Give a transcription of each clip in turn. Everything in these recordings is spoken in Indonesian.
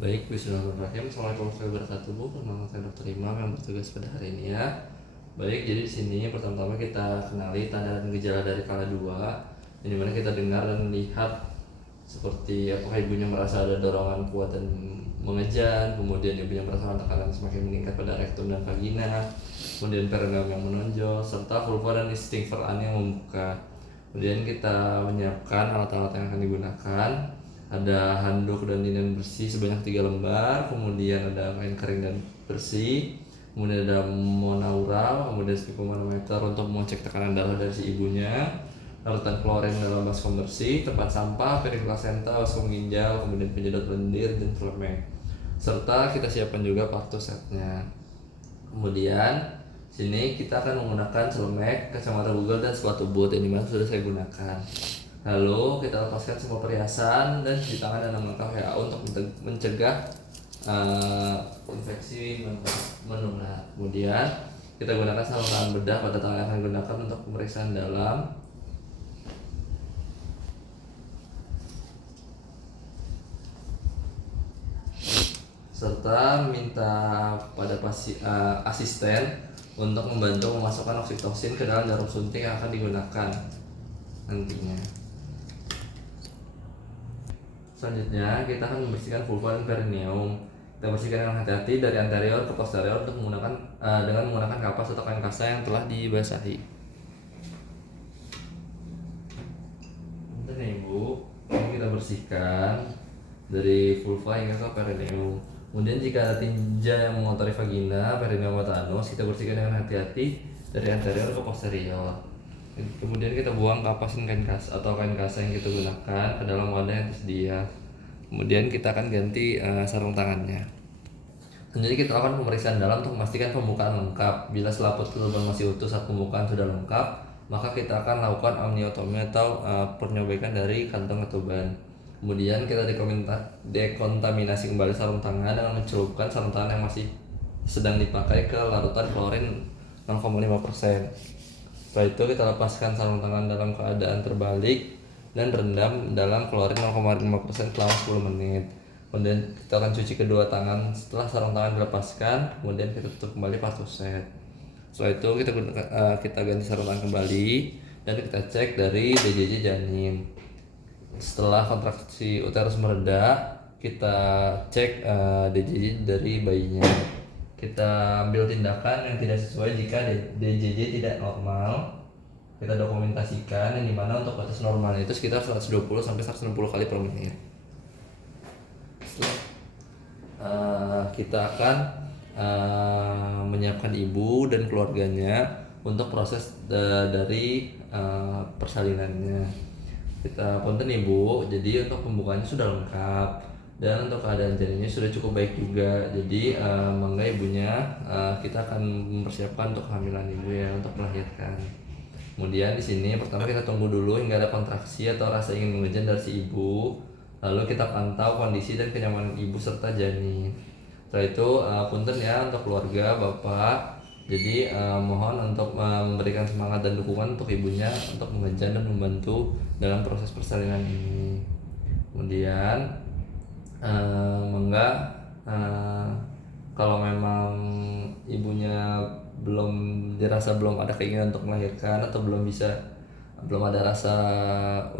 Baik, bismillahirrahmanirrahim. Assalamualaikum warahmatullahi wabarakatuh. Perkenalkan saya Dr. Imam yang bertugas pada hari ini ya. Baik, jadi di sini pertama-tama kita kenali tanda dan gejala dari kala 2, yang dimana kita dengar dan melihat seperti apakah ibunya merasa ada dorongan kuat dan mengejan, kemudian ibunya merasakan tekanan semakin meningkat pada rektum dan vagina, kemudian perineum yang menonjol, serta vulva dan stinger yang membuka. Kemudian kita menyiapkan alat-alat yang akan digunakan. Ada handuk dan linen bersih sebanyak 3 lembar, kemudian ada kain kering dan bersih, kemudian ada monaural, kemudian spirometer untuk mengecek tekanan darah dari si ibunya, larutan klorin dalam baskom bersih, tempat sampah, piring plasenta, baskom ginjal, kemudian penyedot lendir dan celemek, serta kita siapkan juga partu setnya. Kemudian sini kita akan menggunakan celemek, kacamata Google dan sepatu boot yang dimana sudah saya gunakan. Lalu kita lepaskan semua perhiasan dan cuci tangan dalam langkah WHO untuk mencegah infeksi menular. Kemudian kita gunakan saluran bedah pada tangan yang akan digunakan untuk pemeriksaan dalam. Serta minta pada asisten untuk membantu memasukkan oksitosin ke dalam jarum suntik yang akan digunakan nantinya. Selanjutnya kita akan membersihkan vulva dan perineum. Kita bersihkan dengan hati-hati dari anterior ke posterior untuk menggunakan dengan menggunakan kapas atau kain kasa yang telah dibasahi. Ini ibu, ini kita bersihkan dari vulva hingga ke perineum. Kemudian jika ada tinja yang mengotori vagina, perineum atau anus, kita bersihkan dengan hati-hati dari anterior ke posterior. Kemudian kita buang kapas dan kain kasa atau kain kasa yang kita gunakan ke dalam wadah yang tersedia. Kemudian kita akan ganti sarung tangannya. Jadi kita lakukan pemeriksaan dalam untuk memastikan pembukaan lengkap. Bila selaput lubang masih utuh saat pembukaan sudah lengkap, maka kita akan lakukan amniotomi atau penyobekan dari kantong ketuban. Kemudian kita dekontaminasi kembali sarung tangan dengan mencelupkan sarung tangan yang masih sedang dipakai ke larutan klorin 0,5%. Setelah itu kita lepaskan sarung tangan dalam keadaan terbalik dan rendam dalam klorin 0,5% selama 10 menit. Kemudian kita akan cuci kedua tangan setelah sarung tangan dilepaskan, kemudian kita tutup kembali partu set. Setelah itu kita ganti sarung tangan kembali dan kita cek dari DJJ janin. Setelah kontraksi uterus mereda, kita cek DJJ dari bayinya. Kita ambil tindakan yang tidak sesuai jika DJJ tidak normal. Kita dokumentasikan yang dimana untuk batas normal itu sekitar 120 sampai 160 kali per menit. Kita akan menyiapkan ibu dan keluarganya untuk proses dari persalinannya. Kita punten ibu, jadi untuk pembukaannya sudah lengkap dan untuk keadaan janinnya sudah cukup baik juga. Jadi mangga ibunya kita akan mempersiapkan untuk kehamilan ibu ya, untuk melahirkan. Kemudian di sini pertama kita tunggu dulu hingga ada kontraksi atau rasa ingin mengejan dari si ibu. Lalu kita pantau kondisi dan kenyamanan ibu serta janin. Setelah itu punten ya untuk keluarga bapak. Jadi mohon untuk memberikan semangat dan dukungan untuk ibunya untuk mengejan dan membantu dalam proses persalinan ini. Kemudian mangga kalau memang ibunya dirasa belum ada keinginan untuk melahirkan atau belum ada rasa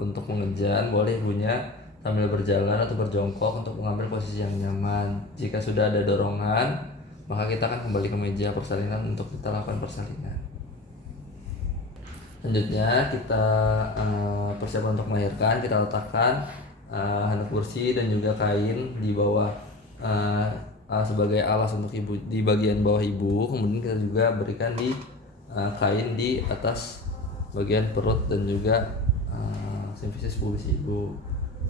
untuk mengejan, boleh ibunya sambil berjalan atau berjongkok untuk mengambil posisi yang nyaman. Jika sudah ada dorongan, maka kita akan kembali ke meja persalinan untuk kita lakukan persalinan. Selanjutnya kita persiapan untuk melahirkan. Kita letakkan handuk bersih dan juga kain di bawah sebagai alas untuk ibu di bagian bawah ibu. Kemudian kita juga berikan di kain di atas bagian perut dan juga simfisis pubis ibu.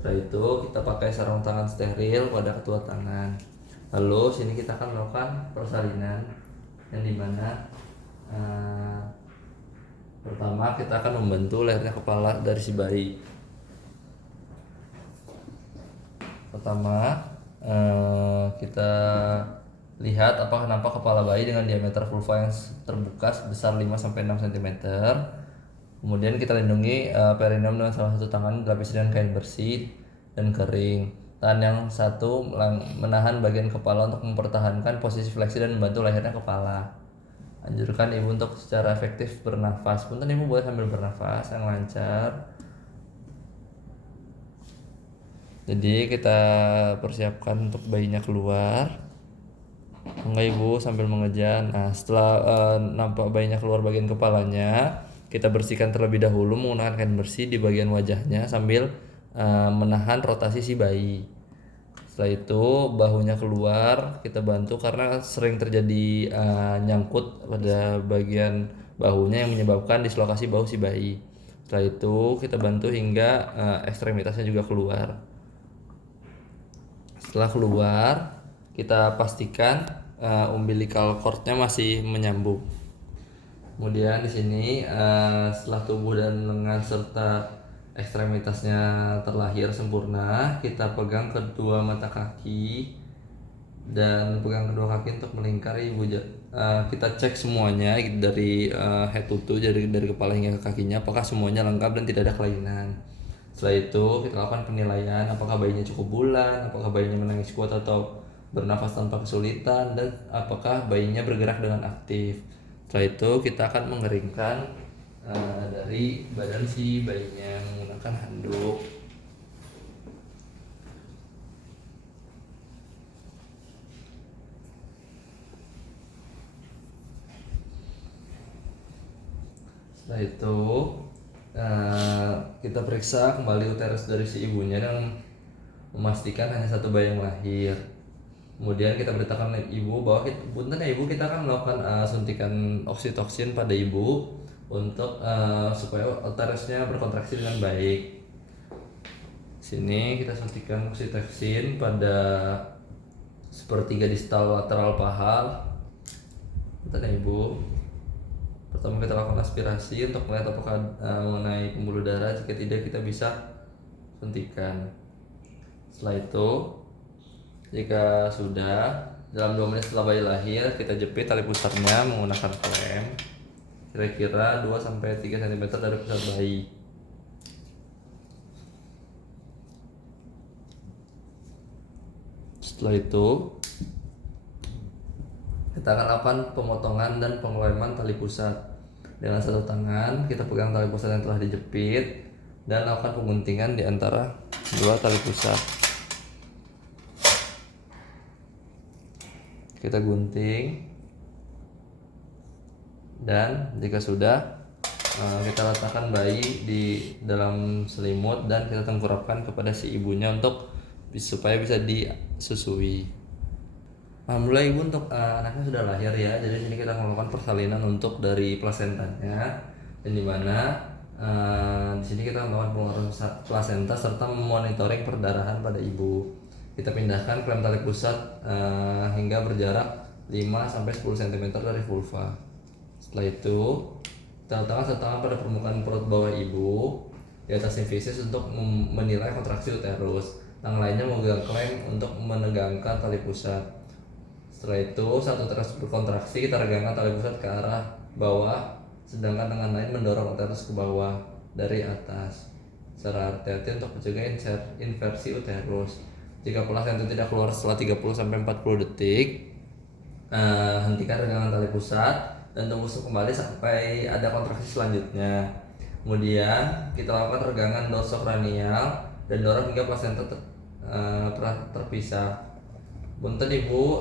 Setelah itu kita pakai sarung tangan steril pada kedua tangan. Lalu sini kita akan melakukan persalinan yang dimana pertama kita akan membantu lehernya kepala dari si bayi. Pertama kita lihat apakah nampak kepala bayi dengan diameter vulva yang terbuka sebesar 5-6 cm. Kemudian kita lindungi perineum dengan salah satu tangan dilapisi dengan kain bersih dan kering. Tangan yang satu menahan bagian kepala untuk mempertahankan posisi fleksi dan membantu lahirnya kepala. Anjurkan ibu untuk secara efektif bernafas. Punten ibu boleh sambil bernafas yang lancar. Jadi kita persiapkan untuk bayinya keluar. Enggak ibu sambil mengejan. Nah setelah nampak bayinya keluar bagian kepalanya, kita bersihkan terlebih dahulu menggunakan kain bersih di bagian wajahnya sambil menahan rotasi si bayi. Setelah itu bahunya keluar, kita bantu karena sering terjadi nyangkut pada bagian bahunya yang menyebabkan dislokasi bahu si bayi. Setelah itu kita bantu hingga ekstremitasnya juga keluar. Setelah keluar, kita pastikan umbilical cordnya masih menyambung. Kemudian di sini setelah tubuh dan lengan serta ekstremitasnya terlahir sempurna, kita pegang kedua mata kaki dan pegang kedua kaki untuk melingkari ibu. Kita cek semuanya dari head to toe, dari kepala hingga ke kakinya, apakah semuanya lengkap dan tidak ada kelainan. Setelah itu kita lakukan penilaian apakah bayinya cukup bulan, apakah bayinya menangis kuat atau bernafas tanpa kesulitan, dan apakah bayinya bergerak dengan aktif. Setelah itu kita akan mengeringkan dari badan si bayinya menggunakan handuk. Setelah itu kita periksa kembali uterus dari si ibunya dan memastikan hanya satu bayi yang lahir. Kemudian kita beritakan ibu bahwa kita akan melakukan suntikan oksitoksin pada ibu untuk supaya uterusnya berkontraksi dengan baik. Sini kita suntikan oksitoksin pada sepertiga distal lateral paha. Bentar ya ibu. Pertama kita lakukan aspirasi untuk melihat apakah mengenai pembuluh darah. Jika tidak, kita bisa suntikan. Setelah itu, jika sudah, dalam 2 menit setelah bayi lahir, kita jepit tali pusarnya menggunakan klem kira-kira 2-3 cm dari pusat bayi. Setelah itu kita akan lakukan pemotongan dan pengereman tali pusat. Dengan satu tangan kita pegang tali pusat yang telah dijepit dan lakukan pengguntingan di antara dua tali pusat. Kita gunting, dan jika sudah kita letakkan bayi di dalam selimut dan kita tengkurapkan kepada si ibunya supaya bisa disusui. Alhamdulillah ibu untuk anaknya sudah lahir ya. Jadi sini kita melakukan persalinan untuk dari plasentanya, dan dimana di sini kita melakukan pengeluaran plasenta serta memonitoring perdarahan pada ibu. Kita pindahkan klem tali pusat hingga berjarak 5-10 cm dari vulva. Setelah itu kita letakkan satu tangan pada permukaan perut bawah ibu di atas simfisis untuk menilai kontraksi uterus. Tangan lainnya memegang klem untuk menegangkan tali pusat. Setelah itu saat uterus berkontraksi, kita regangkan tali pusat ke arah bawah, sedangkan tangan lain mendorong uterus ke bawah dari atas secara hati-hati untuk mencegah inversi uterus. Jika plasenta tidak keluar setelah 30-40 detik, hentikan regangan tali pusat dan tunggu kembali sampai ada kontraksi selanjutnya. Kemudian kita lakukan regangan dorsokranial dan dorong hingga plasenta terpisah. Punten ibu,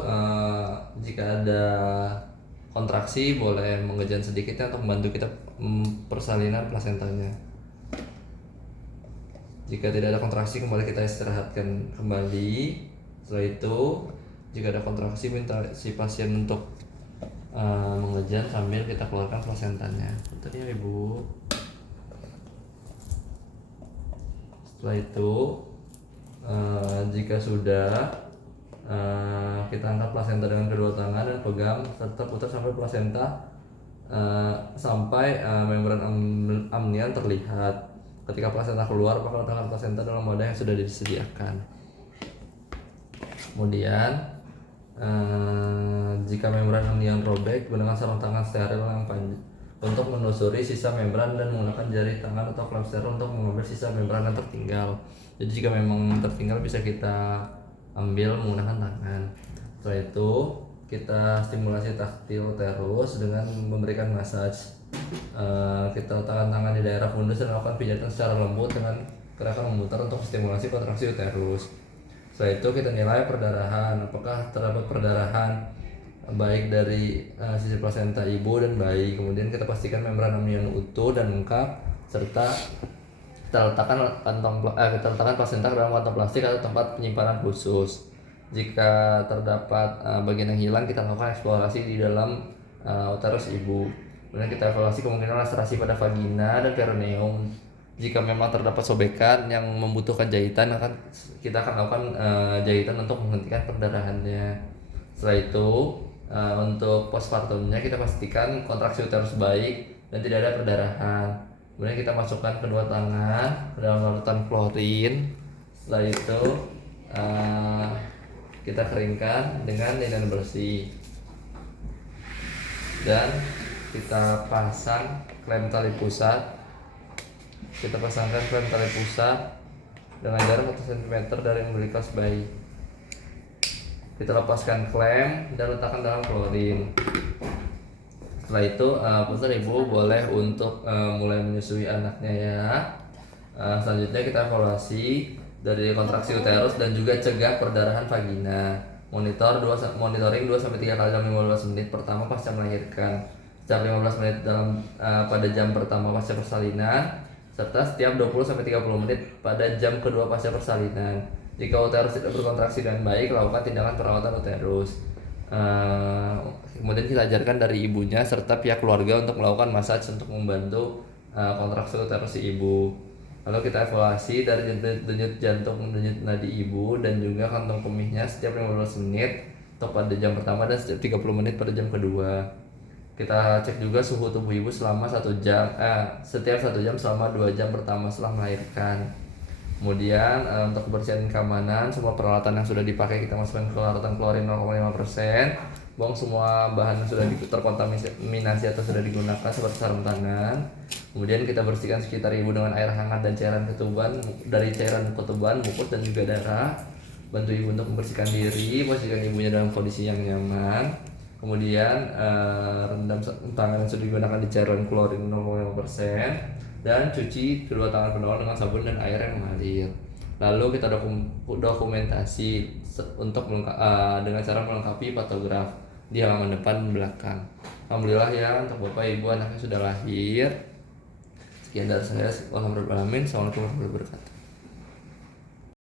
jika ada kontraksi boleh mengejan sedikitnya untuk membantu kita persalinan plasentanya. Jika tidak ada kontraksi, kembali kita istirahatkan kembali. Setelah itu, jika ada kontraksi, minta si pasien untuk mengejan sambil kita keluarkan plasentanya. Punten ya ibu. Setelah itu, jika sudah, kita angkat plasenta dengan kedua tangan dan pegang serta putar sampai plasenta sampai membran amnion terlihat. Ketika plasenta keluar, maka letakkan plasenta dalam wadah yang sudah disediakan. Kemudian jika membran amnion robek, gunakan sarung tangan steril yang untuk menelusuri sisa membran dan menggunakan jari tangan atau klem steril untuk mengambil sisa membran yang tertinggal. Jadi jika memang tertinggal bisa kita ambil menggunakan tangan. Setelah itu kita stimulasi taktil terus dengan memberikan massage. Kita letakkan tangan di daerah fundus dan lakukan pijatan secara lembut dengan gerakan memutar untuk stimulasi kontraksi uterus. Setelah itu kita nilai perdarahan, apakah terdapat perdarahan baik dari sisi plasenta ibu dan bayi. Kemudian kita pastikan membran amnion utuh dan lengkap, serta kita letakkan plasenta ke dalam kantong plastik atau tempat penyimpanan khusus. Jika terdapat bagian yang hilang, kita lakukan eksplorasi di dalam uterus ibu. Kemudian kita evaluasi kemungkinan laserasi pada vagina dan perineum. Jika memang terdapat sobekan yang membutuhkan jahitan, kita akan lakukan jahitan untuk menghentikan perdarahannya. Setelah itu untuk postpartumnya kita pastikan kontraksi uterus baik dan tidak ada perdarahan. Kemudian kita masukkan kedua tangan ke dalam larutan klorin. Setelah itu kita keringkan dengan linen bersih dan kita pasang klem tali pusat. Kita pasangkan klem tali pusat dengan jarak 1 cm dari umbilikus bayi. Kita lepaskan klem dan letakkan dalam klorin. Setelah itu putar ibu boleh untuk mulai menyusui anaknya ya. Selanjutnya kita evaluasi dari kontraksi uterus dan juga cegah perdarahan vagina. Monitoring 2-3 kali dalam 15 menit pertama pasca melahirkan, setiap 15 menit pada jam pertama pasca persalinan, serta setiap 20-30 menit pada jam kedua pasca persalinan. Jika uterus tidak berkontraksi dengan baik, lakukan tindakan perawatan uterus. Kemudian kita ajarkan dari ibunya serta pihak keluarga untuk melakukan massage untuk membantu kontraksi uterus si ibu. Lalu kita evaluasi dari denyut jantung, denyut nadi ibu dan juga kantong kemihnya setiap 15 menit atau pada jam pertama dan setiap 30 menit pada jam kedua. Kita cek juga suhu tubuh ibu selama 1 jam, setiap 1 jam selama 2 jam pertama setelah melahirkan. Kemudian untuk kebersihan keamanan, semua peralatan yang sudah dipakai kita masukkan ke larutan klorin 0,5%. Buang semua bahan yang sudah terkontaminasi atau sudah digunakan seperti sarung tangan. Kemudian kita bersihkan sekitar ibu dengan air hangat dan cairan ketuban, dari cairan ketuban, mukus dan juga darah. Bantu ibu untuk membersihkan diri, pastikan ibunya dalam kondisi yang nyaman. Kemudian rendam tangan yang sudah digunakan di cairan klorin 0,5% dan cuci kedua tangan penuh dengan sabun dan air yang mengalir. Lalu kita dokumentasi untuk dengan cara melengkapi patograf di halaman depan dan belakang. Alhamdulillah ya, untuk bapak ibu anaknya sudah lahir. Sekian dari saya. Wassalamualaikum warahmatullahi wabarakatuh.